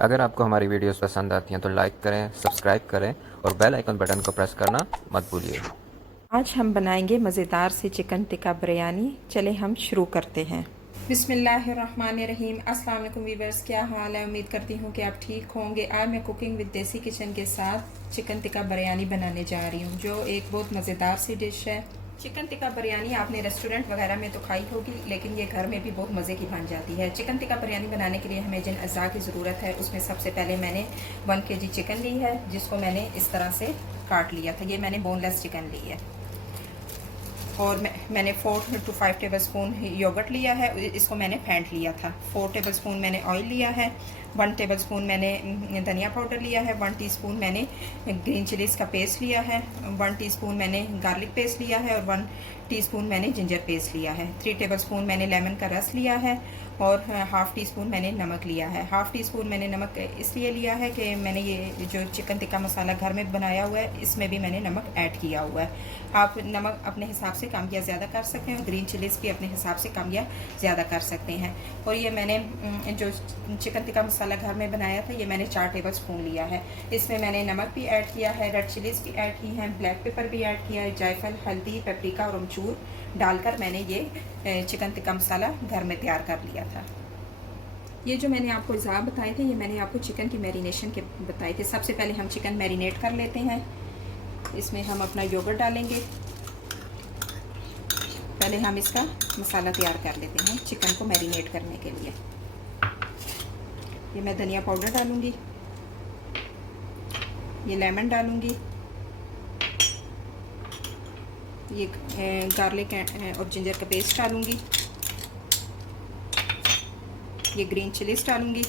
अगर आपको हमारी वीडियोस पसंद आती हैं तो लाइक करें, सब्सक्राइब करें और बेल आइकन बटन को प्रेस करना मत भूलिए। आज हम बनाएंगे मज़ेदार सी चिकन टिक्का बिरयानी। चले हम शुरू करते हैं। बिस्मिल्लाहिर्रहमानिर्रहीम। अस्सलाम वालेकुम वीवर्स, क्या हाल है? उम्मीद करती हूँ कि आप ठीक होंगे। आज मैं कुकिंग विद देसी किचन के साथ चिकन टिक्का बिरयानी बनाने जा रही हूँ, जो एक बहुत मज़ेदार सी डिश है। चिकन टिक्का बिरयानी आपने रेस्टोरेंट वगैरह में तो खाई होगी, लेकिन ये घर में भी बहुत मज़े की बन जाती है। चिकन टिक्का बिरयानी बनाने के लिए हमें जिन अज़ा की ज़रूरत है, उसमें सबसे पहले मैंने 1 kg चिकन ली है, जिसको मैंने इस तरह से काट लिया था। ये मैंने बोनलेस चिकन ली है। और मैंने 4 to 5 टेबलस्पून योगर्ट लिया है, इसको मैंने फेंट लिया था। 4 टेबलस्पून मैंने ऑयल लिया है। 1 टेबलस्पून मैंने धनिया पाउडर लिया है। 1 टीस्पून मैंने ग्रीन चिलीज़ का पेस्ट लिया है। 1 टीस्पून मैंने गार्लिक पेस्ट लिया है और 1 टीस्पून मैंने जिंजर पेस्ट लिया है। 3 टेबलस्पून मैंने लेमन का रस लिया है और हाफ़ टी स्पून मैंने नमक लिया है। हाफ़ टी स्पून मैंने नमक इसलिए लिया है कि मैंने ये जो चिकन टिक्का मसाला घर में बनाया हुआ है, इसमें भी मैंने नमक ऐड किया हुआ है। आप नमक अपने हिसाब से कम या ज़्यादा कर सकते हैं और ग्रीन चिलीज़ भी अपने हिसाब से कम या ज़्यादा कर सकते हैं। और ये मैंने जो चिकन टिक्का मसाला घर में बनाया था, ये मैंने 4 टेबल स्पून लिया है। इसमें मैंने नमक भी ऐड किया है, रेड चिलीज़ भी ऐड की हैं, ब्लैक पेपर भी ऐड किया है, जायफल, हल्दी, पेपरिका और अमचूर डालकर मैंने ये चिकन टिक्का मसाला घर में तैयार कर लिया था। ये जो मैंने आपको अज़ा बताए थे, ये मैंने आपको चिकन की मैरिनेशन के बताए थे। सबसे पहले हम चिकन मैरिनेट कर लेते हैं। इसमें हम अपना योगर्ट डालेंगे। पहले हम इसका मसाला तैयार कर लेते हैं चिकन को मैरिनेट करने के लिए। ये मैं धनिया पाउडर डालूंगी, ये लेमन डालूंगी, ये गार्लिक और जिंजर का पेस्ट डालूंगी, ये ग्रीन चिलीज डालूंगी,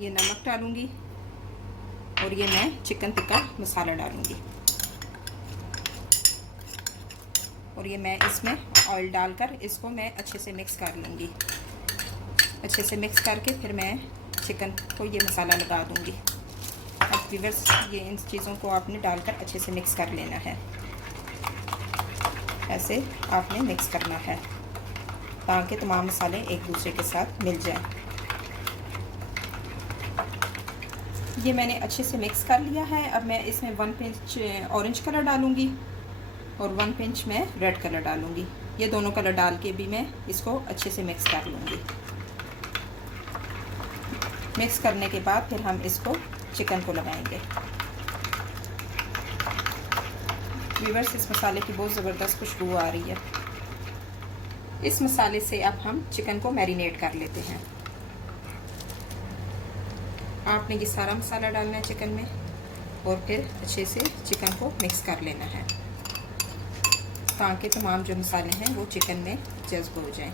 ये नमक डालूंगी और ये मैं चिकन टिक्का मसाला डालूंगी। और ये मैं इसमें ऑयल डालकर इसको मैं अच्छे से मिक्स कर लूँगी। अच्छे से मिक्स करके फिर मैं चिकन को ये मसाला लगा दूँगी। अब व्यूअर्स, ये इन चीज़ों को आपने डालकर अच्छे से मिक्स कर लेना है। ऐसे आपने मिक्स करना है ताकि तमाम मसाले एक दूसरे के साथ मिल जाएं। ये मैंने अच्छे से मिक्स कर लिया है। अब मैं इसमें 1 पिंच ऑरेंज कलर डालूँगी और 1 पिंच मैं रेड कलर डालूँगी। ये दोनों कलर डाल के भी मैं इसको अच्छे से मिक्स कर लूँगी। मिक्स करने के बाद फिर हम इसको चिकन को लगाएंगे। व्यूअर्स, इस मसाले की बहुत ज़बरदस्त खुशबू आ रही है। इस मसाले से अब हम चिकन को मैरिनेट कर लेते हैं। आपने ये सारा मसाला डालना है चिकन में और फिर अच्छे से चिकन को मिक्स कर लेना है ताकि तमाम जो मसाले हैं वो चिकन में जज्ब हो जाएं।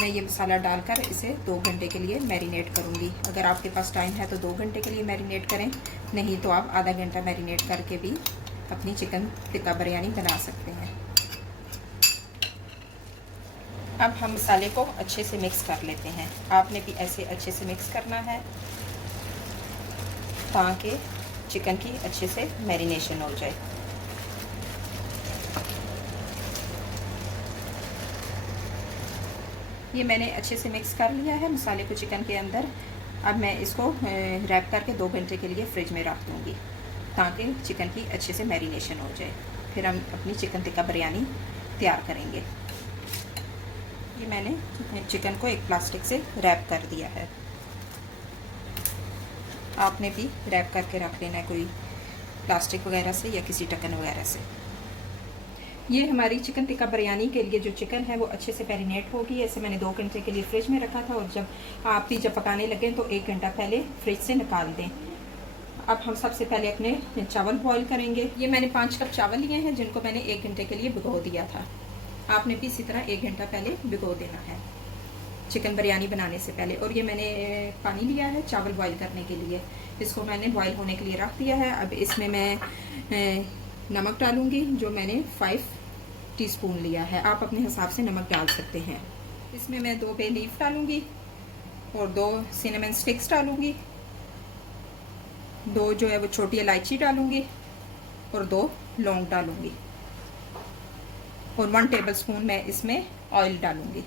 मैं ये मसाला डालकर इसे 2 घंटे के लिए मैरिनेट करूँगी। अगर आपके पास टाइम है तो 2 घंटे के लिए मैरिनेट करें, नहीं तो आप आधा घंटा मैरिनेट करके भी अपनी चिकन टिक्का बिरयानी बना सकते हैं। अब हम मसाले को अच्छे से मिक्स कर लेते हैं। आपने भी ऐसे अच्छे से मिक्स करना है ताकि चिकन की अच्छे से मैरिनेशन हो जाए। ये मैंने अच्छे से मिक्स कर लिया है मसाले को चिकन के अंदर। अब मैं इसको रैप करके 2 घंटे के लिए फ्रिज में रख दूँगी ताकि चिकन की अच्छे से मैरिनेशन हो जाए। फिर हम अपनी चिकन टिक्का बिरयानी तैयार करेंगे। ये मैंने चिकन को एक प्लास्टिक से रैप कर दिया है। आपने भी रैप करके रख लेना है, कोई प्लास्टिक वगैरह से या किसी ढक्कन वगैरह से। ये हमारी चिकन टिक्का बिरयानी के लिए जो चिकन है वो अच्छे से मैरिनेट होगी। ऐसे मैंने 2 घंटे के लिए फ्रिज में रखा था और जब पकाने लगें तो 1 घंटा पहले फ्रिज से निकाल दें। अब हम सबसे पहले अपने चावल बॉईल करेंगे। ये मैंने 5 कप चावल लिए हैं, जिनको मैंने 1 घंटे के लिए भिगो दिया था। आपने भी इसी तरह 1 घंटा पहले भिगो देना है चिकन बिरयानी बनाने से पहले। और ये मैंने पानी लिया है चावल बॉईल करने के लिए, इसको मैंने बॉईल होने के लिए रख दिया है। अब इसमें मैं नमक डालूँगी, जो मैंने 5 टीस्पून लिया है। आप अपने हिसाब से नमक डाल सकते हैं। इसमें मैं 2 बे लीफ डालूँगी और 2 सिनेमन स्टिक्स डालूँगी, 2 जो है वो छोटी इलायची डालूँगी और 2 लौंग डालूँगी और 1 टेबलस्पून मैं इसमें ऑयल डालूँगी।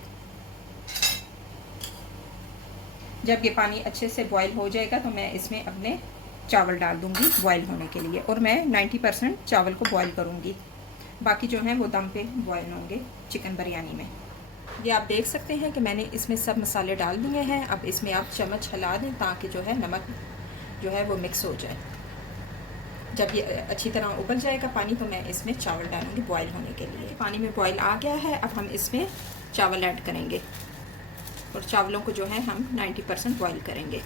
जब ये पानी अच्छे से बॉईल हो जाएगा तो मैं इसमें अपने चावल डाल दूँगी बॉईल होने के लिए, और मैं 90% चावल को बॉईल करूँगी, बाकी जो है वो दम पे बॉईल होंगे चिकन बिरयानी में। ये आप देख सकते हैं कि मैंने इसमें सब मसाले डाल दिए हैं। अब इसमें आप चम्मच हिला दें ताकि जो है नमक जो है वो मिक्स हो जाए। जब ये अच्छी तरह उबल जाएगा पानी तो मैं इसमें चावल डालूँगी बॉईल होने के लिए। पानी में बॉईल आ गया है, अब हम इसमें चावल ऐड करेंगे और चावलों को जो है हम 90% बॉईल करेंगे।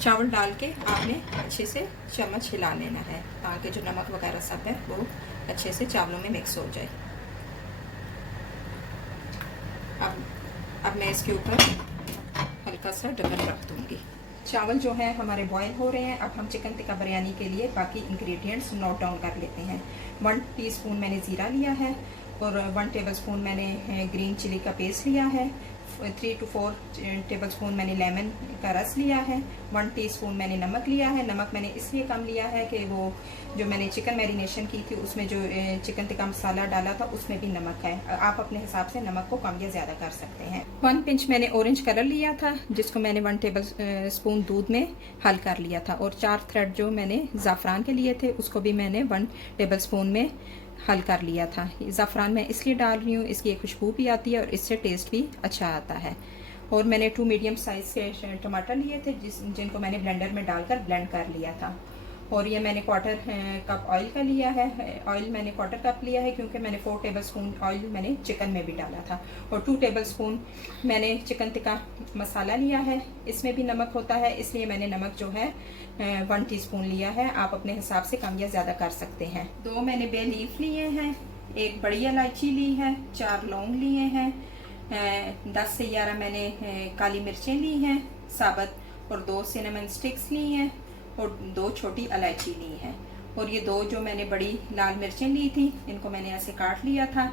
चावल डाल के आपने अच्छे से चम्मच हिला लेना है ताकि जो नमक वगैरह सब है वो अच्छे से चावलों में मिक्स हो जाए। अब मैं इसके ऊपर हल्का सा ढक्कन रख दूँगी। चावल जो है हमारे बॉईल हो रहे हैं। अब हम चिकन टिक्का बिरयानी के लिए बाकी इंग्रेडिएंट्स नोट डाउन कर लेते हैं। 1 टीस्पून मैंने ज़ीरा लिया है और 1 टेबलस्पून मैंने ग्रीन चिली का पेस्ट लिया है। 3 to 4 टेबलस्पून मैंने लेमन का रस लिया है। 1 टीस्पून मैंने नमक लिया है। नमक मैंने इसलिए कम लिया है कि वो जो मैंने चिकन मैरिनेशन की थी उसमें जो चिकन टिक्का मसाला डाला था उसमें भी नमक है। आप अपने हिसाब से नमक को कम या ज़्यादा कर सकते हैं। 1 पिंच मैंने ऑरेंज कलर लिया था जिसको मैंने 1 टेबल स्पून दूध में हल कर लिया था, और 4 थ्रेड जो मैंने ज़ाफ़रान के लिए थे उसको भी मैंने 1 टेबल स्पून में हल कर लिया था। ज़ाफ़रान मैं इसलिए डाल रही हूँ, इसकी एक खुशबू भी आती है और इससे टेस्ट भी अच्छा आता है। और मैंने 2 मीडियम साइज़ के टमाटर लिए थे जिनको मैंने ब्लेंडर में डालकर ब्लेंड कर लिया था। और ये मैंने 1/4 कप ऑयल का लिया है। ऑयल मैंने 1/4 कप लिया है क्योंकि मैंने 4 टेबलस्पून ऑयल मैंने चिकन में भी डाला था। और 2 टेबलस्पून मैंने चिकन टिक्का मसाला लिया है, इसमें भी नमक होता है इसलिए मैंने नमक जो है 1 टीस्पून लिया है। आप अपने हिसाब से कम या ज़्यादा कर सकते हैं। 2 मैंने बे लीफ लिए हैं, 1 बड़ी इलायची ली है, 4 लौंग लिए हैं, 10 से 11 मैंने काली मिर्चें ली हैं साबुत, और 2 सिनेमन स्टिक्स ली हैं और 2 छोटी इलायची ली हैं। और ये 2 जो मैंने बड़ी लाल मिर्चें ली थी इनको मैंने ऐसे काट लिया था।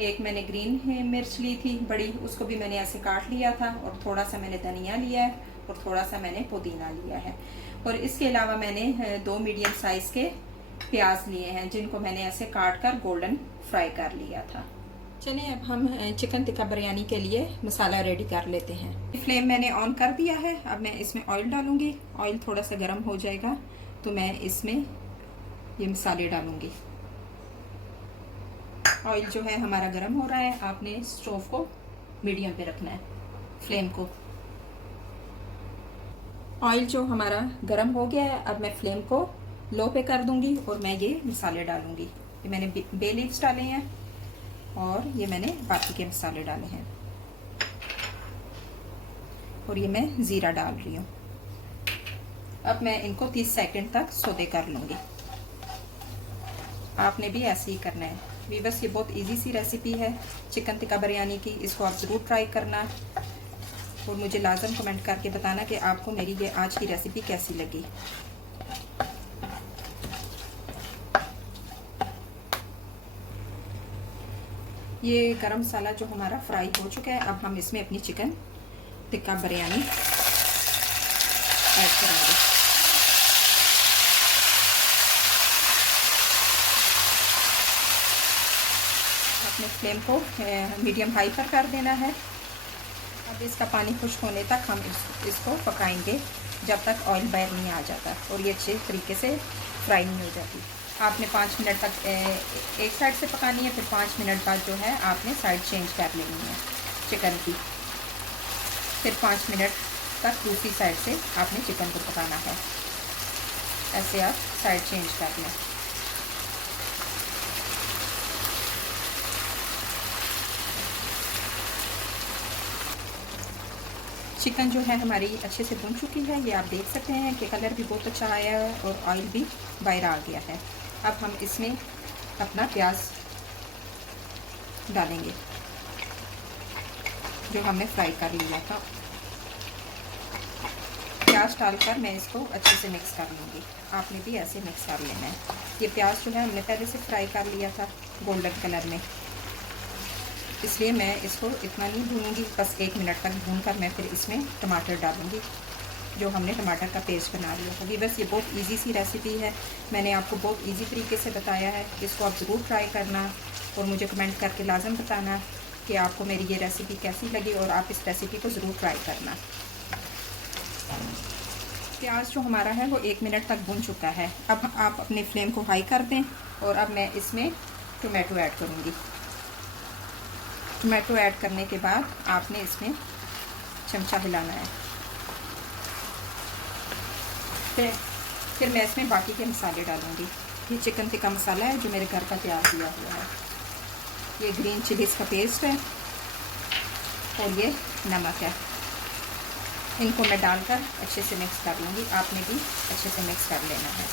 एक मैंने ग्रीन मिर्च ली थी बड़ी, उसको भी मैंने ऐसे काट लिया था। और थोड़ा सा मैंने धनिया लिया है और थोड़ा सा मैंने पुदीना लिया है। और इसके अलावा मैंने 2 मीडियम साइज़ के प्याज लिए हैं जिनको मैंने ऐसे काट कर गोल्डन फ्राई कर लिया था। चलिए अब हम चिकन टिक्का बिरयानी के लिए मसाला रेडी कर लेते हैं। फ्लेम मैंने ऑन कर दिया है। अब मैं इसमें ऑयल डालूंगी। ऑयल थोड़ा सा गर्म हो जाएगा तो मैं इसमें ये मसाले डालूंगी। ऑयल जो है हमारा गर्म हो रहा है। आपने स्टोव को मीडियम पे रखना है, फ्लेम को। ऑयल जो हमारा गर्म हो गया है, अब मैं फ्लेम को लो पे कर दूंगी और मैं ये मसाले डालूंगी। ये मैंने बे लीव्स डाले हैं और ये मैंने बाकी के मसाले डाले हैं, और ये मैं ज़ीरा डाल रही हूँ। अब मैं इनको 30 सेकंड तक सौते कर लूँगी। आपने भी ऐसे ही करना है। वीवर्स, ये बहुत इजी सी रेसिपी है चिकन टिक्का बिरयानी की। इसको आप ज़रूर ट्राई करना और मुझे लाजम कमेंट करके बताना कि आपको मेरी ये आज की रेसिपी कैसी लगी। ये गरम मसाला जो हमारा फ्राई हो चुका है, अब हम इसमें अपनी चिकन टिक्का बिरयानी ऐड करेंगे। अपने फ्लेम को मीडियम हाई पर कर देना है। अब इसका पानी खुश्क होने तक हम इसको पकाएंगे जब तक ऑयल बाहर नहीं आ जाता और ये अच्छे तरीके से फ्राई नहीं हो जाती। आपने 5 मिनट तक एक साइड से पकानी है, फिर 5 मिनट बाद जो है आपने साइड चेंज कर लेनी है चिकन की। फिर 5 मिनट तक दूसरी साइड से आपने चिकन को पकाना है। ऐसे आप साइड चेंज कर लें। चिकन जो है हमारी अच्छे से भुन चुकी है। ये आप देख सकते हैं कि कलर भी बहुत अच्छा आया है और ऑयल भी बाहर आ गया है। अब हम इसमें अपना प्याज डालेंगे जो हमने फ्राई कर लिया था। प्याज डालकर मैं इसको अच्छे से मिक्स कर लूँगी। आपने भी ऐसे मिक्स कर लेना है। ये प्याज जो है हमने पहले से फ्राई कर लिया था गोल्डन कलर में, इसलिए मैं इसको इतना नहीं भूनूंगी। बस 1 मिनट तक भूनकर मैं फिर इसमें टमाटर डालूंगी जो हमने टमाटर का पेस्ट बना लिया होगी। बस ये बहुत इजी सी रेसिपी है। मैंने आपको बहुत इजी तरीके से बताया है। इसको आप ज़रूर ट्राई करना और मुझे कमेंट करके लाजम बताना कि आपको मेरी ये रेसिपी कैसी लगी और आप इस रेसिपी को ज़रूर ट्राई करना। प्याज जो हमारा है वो 1 मिनट तक भून चुका है। अब आप अपने फ्लेम को हाई कर दें और अब मैं इसमें टोमेटो ऐड करूँगी। टोमेटो ऐड करने के बाद आपने इसमें चमचा हिलाना है। फिर मैं इसमें बाकी के मसाले डालूँगी। ये चिकन टिक्का मसाला है जो मेरे घर का तैयार किया हुआ है। ये ग्रीन चिलीज़ का पेस्ट है और ये नमक है। इनको मैं डालकर अच्छे से मिक्स कर लूँगी। आपने भी अच्छे से मिक्स कर लेना है।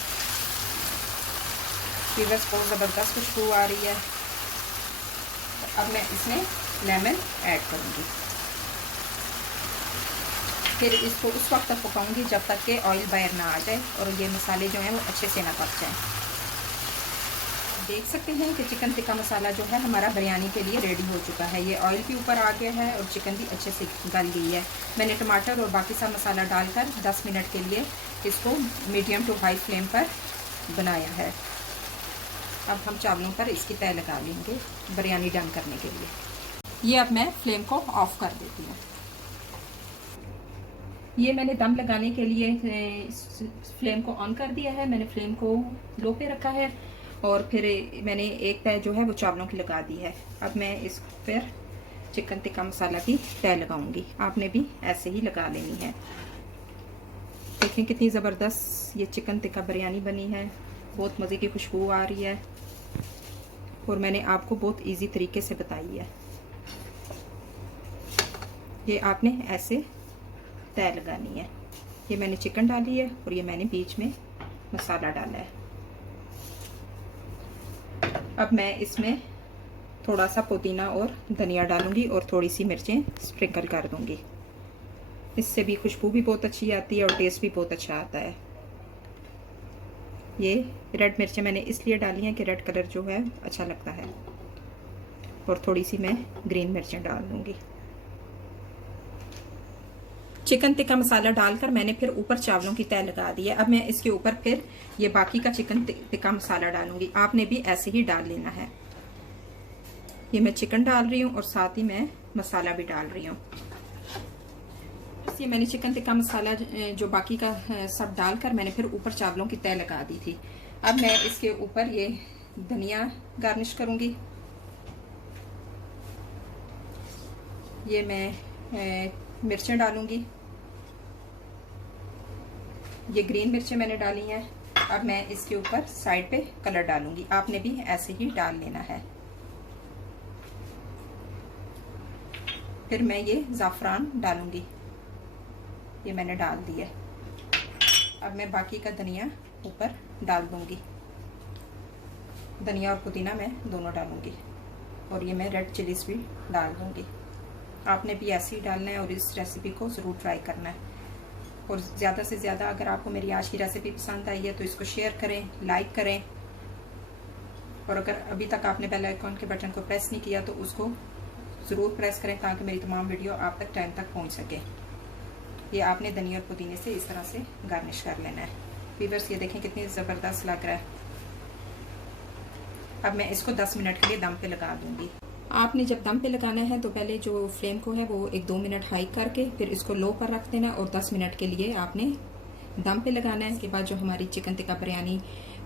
बस बहुत ज़बरदस्त खुशबू आ रही है। अब मैं इसमें लेमन ऐड करूँगी। फिर इसको उस वक्त तक पकाऊंगी जब तक कि ऑयल बाहर ना आ जाए और ये मसाले जो हैं वो अच्छे से ना पक जाएं। देख सकते हैं कि चिकन टिक्का मसाला जो है हमारा बिरयानी के लिए रेडी हो चुका है। ये ऑयल भी ऊपर आ गया है और चिकन भी अच्छे से गल गई है। मैंने टमाटर और बाकी सब मसाला डालकर 10 मिनट के लिए इसको मीडियम टू हाई फ्लेम पर बनाया है। अब हम चावलों पर इसकी तय लगा लेंगे बिरयानी डन करने के लिए। ये अब मैं फ्लेम को ऑफ कर देती हूँ। ये मैंने दम लगाने के लिए फ्लेम को ऑन कर दिया है। मैंने फ्लेम को लो पे रखा है और फिर मैंने एक तय जो है वो चावलों की लगा दी है। अब मैं इस पर चिकन टिक्का मसाला की तय लगाऊंगी। आपने भी ऐसे ही लगा लेनी है। देखें कितनी ज़बरदस्त ये चिकन टिक्का बिरयानी बनी है। बहुत मज़े की खुशबू आ रही है और मैंने आपको बहुत इजी तरीके से बताई है। ये आपने ऐसे तय लगानी है। ये मैंने चिकन डाली है और ये मैंने बीच में मसाला डाला है। अब मैं इसमें थोड़ा सा पुदीना और धनिया डालूंगी और थोड़ी सी मिर्चें स्प्रिंकल कर दूंगी। इससे भी खुशबू भी बहुत अच्छी आती है और टेस्ट भी बहुत अच्छा आता है। ये रेड मिर्चें मैंने इसलिए डाली हैं कि रेड कलर जो है अच्छा लगता है और थोड़ी सी मैं ग्रीन मिर्चें डाल दूंगी। चिकन टिक्का मसाला डालकर मैंने फिर ऊपर चावलों की तय लगा दी है। अब मैं इसके ऊपर फिर ये बाकी का चिकन टिक्का मसाला डालूंगी। आपने भी ऐसे ही डाल लेना है। ये मैं चिकन डाल रही हूँ और साथ ही मैं मसाला भी डाल रही हूँ। ये मैंने चिकन टिक्का मसाला जो बाकी का सब डालकर मैंने फिर ऊपर चावलों की तय लगा दी थी। अब मैं इसके ऊपर ये धनिया गार्निश करूंगी। ये मैं मिर्चें डालूंगी। ये ग्रीन मिर्चें मैंने डाली हैं। अब मैं इसके ऊपर साइड पे कलर डालूंगी। आपने भी ऐसे ही डाल लेना है। फिर मैं ये ज़ाफ़रान डालूंगी। ये मैंने डाल दिया। अब मैं बाकी का धनिया ऊपर डाल दूंगी। धनिया और पुदीना मैं दोनों डालूंगी और ये मैं रेड चिलीज भी डाल दूंगी। आपने भी ऐसे ही डालना है और इस रेसिपी को ज़रूर ट्राई करना है। और ज़्यादा से ज़्यादा अगर आपको मेरी आज की रेसिपी पसंद आई है तो इसको शेयर करें, लाइक करें और अगर अभी तक आपने बेल आइकॉन के बटन को प्रेस नहीं किया तो उसको ज़रूर प्रेस करें ताकि मेरी तमाम वीडियो आप तक टाइम तक पहुंच सके। ये आपने धनिया और पुदीने से इस तरह से गार्निश कर लेना है। व्यूअर्स ये देखें कितनी ज़बरदस्त लग रहा है। अब मैं इसको 10 मिनट के लिए दम पे लगा दूंगी। आपने जब दम पे लगाना है तो पहले जो फ्लेम को है वो 1-2 मिनट हाई करके फिर इसको लो पर रख देना और 10 मिनट के लिए आपने दम पे लगाना है। इसके बाद जो हमारी चिकन टिक्का बिरयानी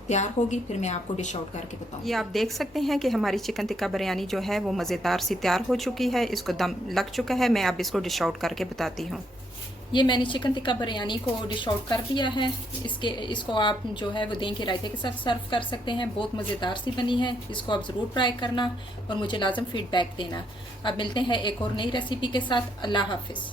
तैयार होगी फिर मैं आपको डिश आउट करके बताऊँ। ये आप देख सकते हैं कि हमारी चिकन टिक्का बिरयानी जो है वो मज़ेदार सी तैयार हो चुकी है। इसको दम लग चुका है। मैं अब इसको डिश आउट करके बताती हूँ। ये मैंने चिकन टिक्का बिरयानी को डिश आउट कर दिया है। इसको आप जो है वो दही के रायते के साथ सर्व कर सकते हैं। बहुत मज़ेदार सी बनी है। इसको आप ज़रूर ट्राई करना और मुझे लाजम फीडबैक देना। अब मिलते हैं एक और नई रेसिपी के साथ। अल्लाह हाफिज़।